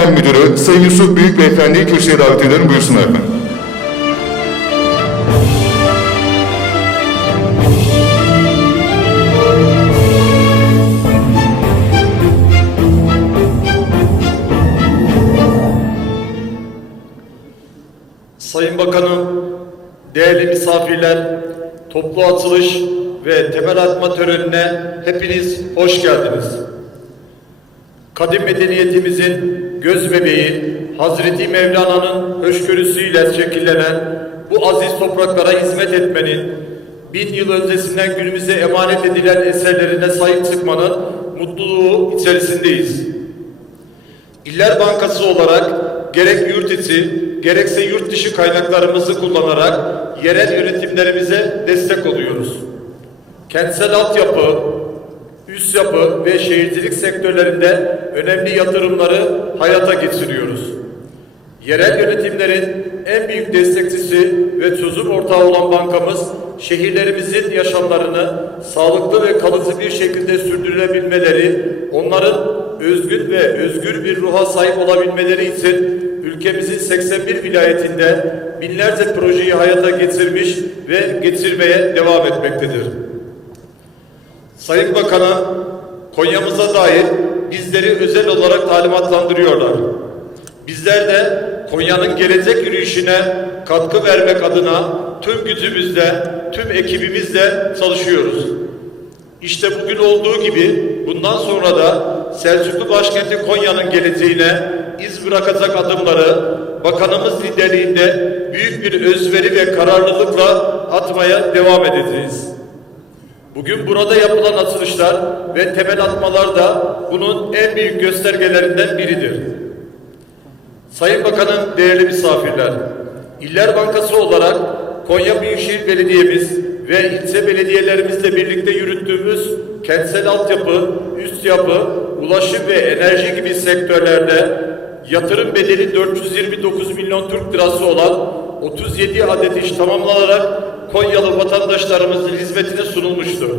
Genel Müdürü Sayın Yusuf Büyük Beyefendi'yi kürsüye davet ediyorum. Buyursunlar efendim. Sayın Bakanım, değerli misafirler, toplu açılış ve temel atma törenine hepiniz hoş geldiniz. Kadim medeniyetimizin göz bebeği Hazreti Mevlana'nın hoşgörüsüyle şekillenen bu aziz topraklara hizmet etmenin, bin yıl öncesinden günümüze emanet edilen eserlerine sahip çıkmanın mutluluğu içerisindeyiz. İller Bankası olarak gerek yurt içi gerekse yurt dışı kaynaklarımızı kullanarak yerel yönetimlerimize destek oluyoruz. Kentsel altyapı, üst yapı ve şehircilik sektörlerinde önemli yatırımları hayata geçiriyoruz. Yerel yönetimlerin en büyük destekçisi ve çözüm ortağı olan bankamız, şehirlerimizin yaşamlarını sağlıklı ve kalıcı bir şekilde sürdürülebilmeleri, onların özgün ve özgür bir ruha sahip olabilmeleri için ülkemizin 81 vilayetinde binlerce projeyi hayata geçirmiş ve geçirmeye devam etmektedir. Sayın Bakan'a Konya'mıza dair bizleri özel olarak talimatlandırıyorlar. Bizler de Konya'nın gelecek yürüyüşüne katkı vermek adına tüm gücümüzle, tüm ekibimizle çalışıyoruz. İşte bugün olduğu gibi bundan sonra da Selçuklu başkenti Konya'nın geleceğine iz bırakacak adımları bakanımız liderliğinde büyük bir özveri ve kararlılıkla atmaya devam edeceğiz. Bugün burada yapılan açılışlar ve temel atmalar da bunun en büyük göstergelerinden biridir. Sayın Bakanım, değerli misafirler, İller Bankası olarak Konya Büyükşehir Belediye'miz ve ilçe belediyelerimizle birlikte yürüttüğümüz kentsel altyapı, üst yapı, ulaşım ve enerji gibi sektörlerde yatırım bedeli 429 milyon Türk lirası olan 37 adet iş tamamlanarak Konyalı vatandaşlarımızın hizmetine sunulmuştur.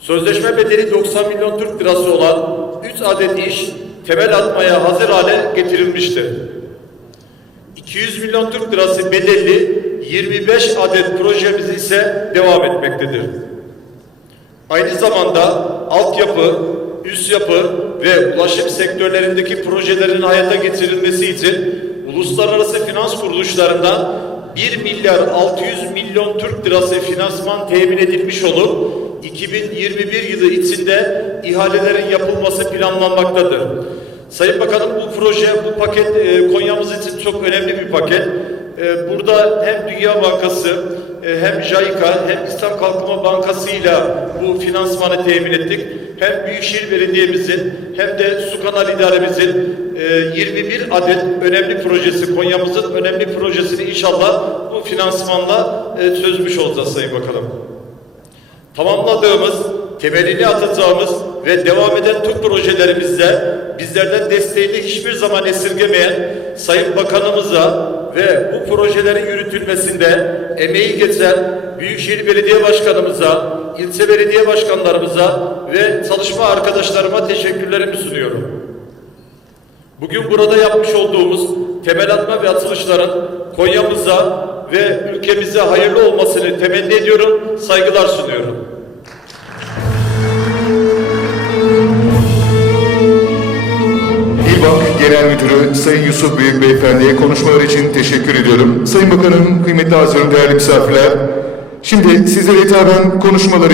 Sözleşme bedeli 90 milyon Türk lirası olan 3 adet iş temel atmaya hazır hale getirilmiştir. 200 milyon Türk lirası bedelli 25 adet projemiz ise devam etmektedir. Aynı zamanda altyapı, üst yapı ve ulaşım sektörlerindeki projelerin hayata geçirilmesi için uluslararası finans kuruluşlarından 1 milyar 600 milyon Türk lirası finansman temin edilmiş olup 2021 yılı içinde ihalelerin yapılması planlanmaktadır. Sayın Bakanım bu proje, bu paket e, Konya'mız için çok önemli bir paket. E, burada hem Dünya Bankası e, hem JICA hem İslam Kalkınma Bankası ile bu finansmanı temin ettik. Hem Büyükşehir Belediye'mizin hem de Su Kanal İdaremizin e, 21 adet önemli projesi, Konya'mızın önemli projesini inşallah bu finansmanla e, çözmüş olacağız Sayın Bakanım tamamladığımız, temelini atacağımız ve devam eden tüm projelerimizde bizlerden desteğini hiçbir zaman esirgemeyen Sayın Bakanımıza ve bu projelerin yürütülmesinde emeği geçen Büyükşehir Belediye Başkanımıza, ilçe belediye başkanlarımıza ve çalışma arkadaşlarıma teşekkürlerimi sunuyorum. Bugün burada yapmış olduğumuz temel atma ve atılışların Konya'mıza ve ülkemize hayırlı olmasını temenni ediyorum, saygılar sunuyorum. Genel Müdürü Sayın Yusuf Büyük Beyefendi'ye konuşmalar için teşekkür ediyorum. Sayın Bakanım, kıymetli hazırım, değerli misafirler. Şimdi sizlere hitaben konuşmaları